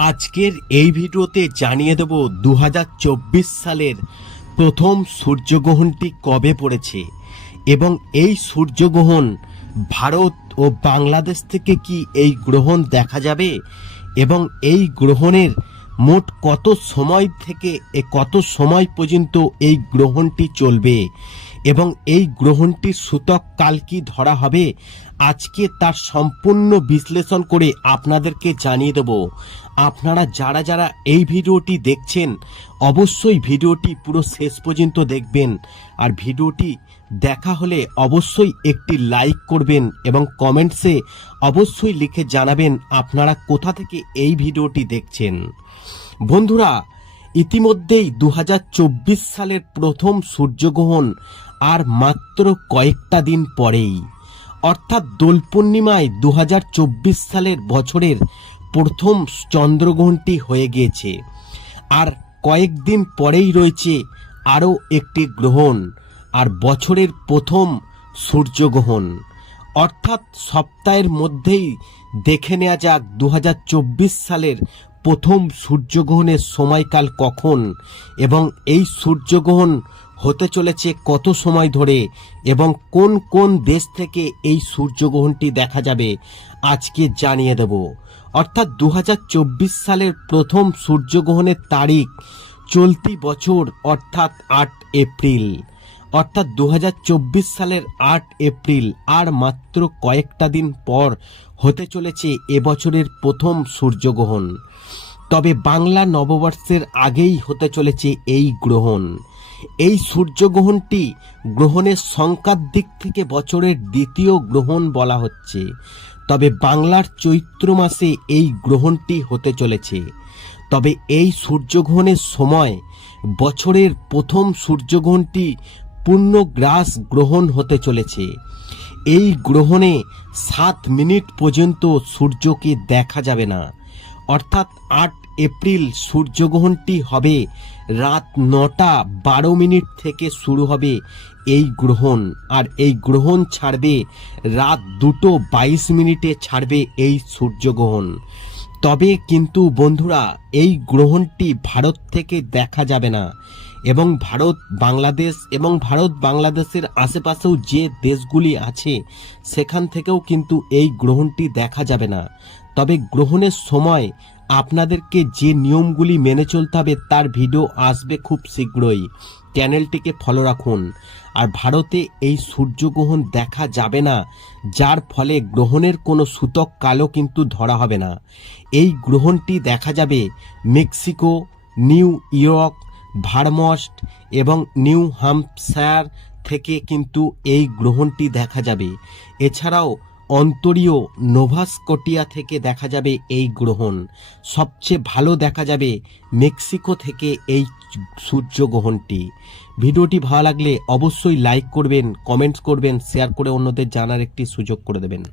আজকের এই ভিডিওতে জানিয়ে দেব দু হাজার চব্বিশ সালের প্রথম সূর্যগ্রহণটি কবে পড়েছে এবং এই সূর্যগ্রহণ ভারত ও বাংলাদেশ থেকে কি এই গ্রহণ দেখা যাবে এবং এই গ্রহণের মোট কত সময় থেকে কত সময় পর্যন্ত এই গ্রহণটি চলবে এবং এই গ্রহণটির সূতক কাল কি ধরা হবে, আজকে তার সম্পূর্ণ বিশ্লেষণ করে আপনাদেরকে জানিয়ে দেব। আপনারা যারা যারা এই ভিডিওটি দেখছেন, অবশ্যই ভিডিওটি পুরো শেষ পর্যন্ত দেখবেন। আর ভিডিওটি দেখা হলে অবশ্যই একটি লাইক করবেন এবং কমেন্টসে অবশ্যই লিখে জানাবেন আপনারা কোথা থেকে এই ভিডিওটি দেখছেন। বন্ধুরা ইতিমধ্যেই দু হাজার চব্বিশ সালের প্রথম সূর্যগ্রহণ আর মাত্র কয়েকটা দিন পরেই। অর্থাৎ দোল পূর্ণিমায় দু হাজার চব্বিশ সালের বছরের প্রথম চন্দ্রগ্রহণটি হয়ে গিয়েছে। আর কয়েকদিন পরেই রয়েছে আরও একটি গ্রহণ, আর বছরের প্রথম সূর্যগ্রহণ। অর্থাৎ সপ্তাহের মধ্যেই দেখে নেওয়া যাক দু হাজার চব্বিশ সালের প্রথম সূর্যগ্রহণের সময়কাল কখন এবং এই সূর্যগ্রহণ হতে চলেছে কত সময় ধরে এবং কোন কোন দেশ থেকে এই সূর্যগ্রহণটি দেখা যাবে, আজকে জানিয়ে দেব। অর্থাৎ দু হাজার চব্বিশ সালের প্রথম সূর্যগ্রহণের তারিখ চলতি বছর, অর্থাৎ আট এপ্রিল। অর্থাৎ দু হাজার চব্বিশ সালের আট এপ্রিল, আর মাত্র কয়েকটা দিন পর হতে চলেছে এবছরের প্রথম সূর্যগ্রহণ। তবে বাংলা নববর্ষের আগেই হতে চলেছে এই গ্রহণ। এই সূর্যগ্রহণটি গ্রহণের সংখ্যার দিক থেকে বছরের দ্বিতীয় গ্রহণ বলা হচ্ছে। তবে বাংলার চৈত্র মাসে এই গ্রহণটি হতে চলেছে। তবে এই সূর্যগ্রহণের সময় বছরের প্রথম সূর্যগ্রহণটি পূর্ণগ্রাস গ্রহণ হতে চলেছে। এই গ্রহণে সাত মিনিট পর্যন্ত সূর্যকে দেখা যাবে না। অর্থাৎ আট এপ্রিল সূর্যগ্রহণটি হবে, রাত নটা বারো মিনিট থেকে শুরু হবে এই গ্রহণ। আর এই গ্রহণ ছাড়বে, রাত দুটো বাইশ মিনিটে ছাড়বে এই সূর্যগ্রহণ। তবে কিন্তু বন্ধুরা, এই গ্রহণটি ভারত থেকে দেখা যাবে না। এবং ভারত, বাংলাদেশ এবং ভারত, বাংলাদেশের আশেপাশেও যে দেশগুলি আছে, সেখান থেকেও কিন্তু এই গ্রহণটি দেখা যাবে না। তবে গ্রহণের সময় আপনাদেরকে যে নিয়মগুলি মেনে চলতে হবে তার ভিডিও আসবে খুব শীঘ্রই। চ্যানেলটিকে ফলো রাখুন। আর ভারতে এই সূর্যগ্রহণ দেখা যাবে না, যার ফলে গ্রহণের কোনো সূতক কালো কিন্তু ধরা হবে না। এই গ্রহণটি দেখা যাবে মেক্সিকো, নিউ ইয়র্ক ভারমস্ট এবং নিউ হাম্পশায়ার থেকে কিন্তু এই গ্রহণটি দেখা যাবে। এছাড়াও অন্তরীয় নোভাস্কটিয়া থেকে দেখা যাবে এই গ্রহণ। সবচেয়ে ভালো দেখা যাবে মেক্সিকো থেকে এই সূর্যগ্রহণটি। ভিডিওটি ভালো লাগলে অবশ্যই লাইক করবেন, কমেন্টস করবেন, শেয়ার করে অন্যদের জানার একটি সুযোগ করে দেবেন।